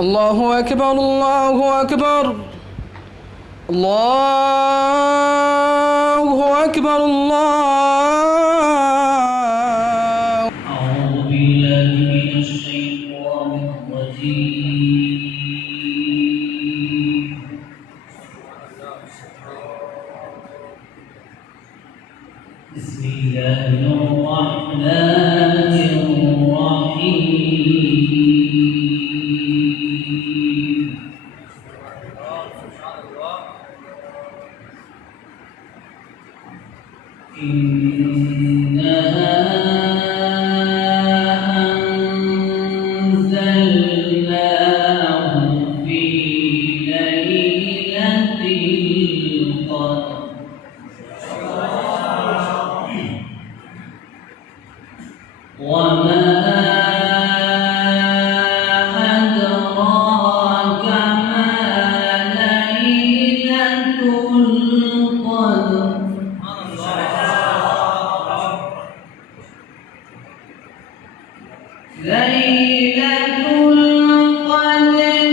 الله أكبر الله أكبر الله أكبر الله. أعوذ بالله من الشيطان الرجيم. بسم الله الرحمن الرحيم. إنا أنزلناه في ليلة القدر وما أدراك ما ليلة القدر. ليلة القدر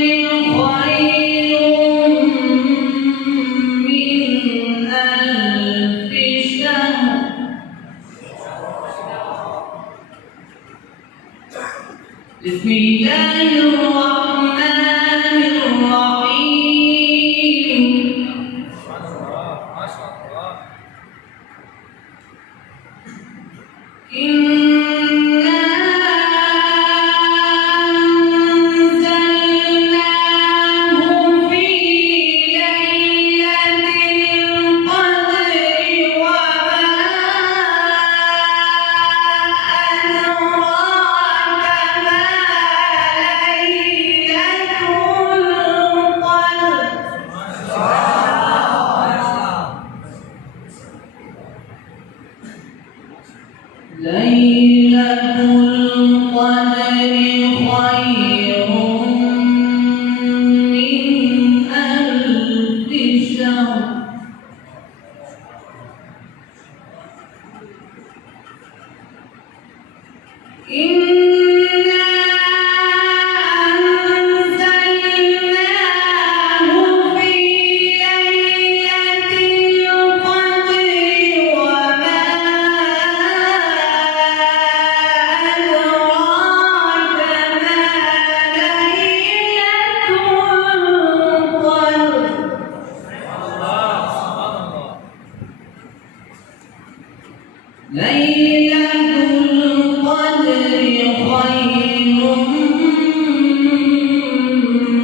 خير من ألف شهر. بسم الله الرحمن الرحيم. ليلة القدر خير من ألف شهر. إنا أنزلناه في ليلة القدر وما أدراك ما ليلة القدر. ليلة القدر خير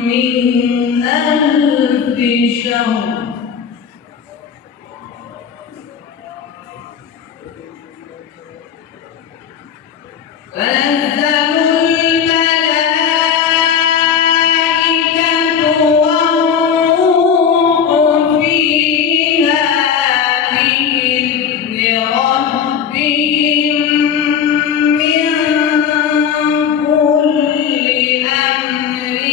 من ألف شهر. تنزل الملائكة والروح فيها بإذن ربهم من كل أمر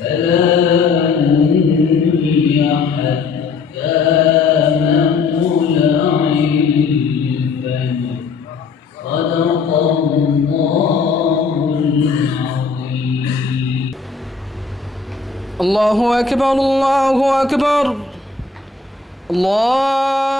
سلام هي حتى مطلع الفجر. صدق الله العظيم. الله أكبر الله أكبر الله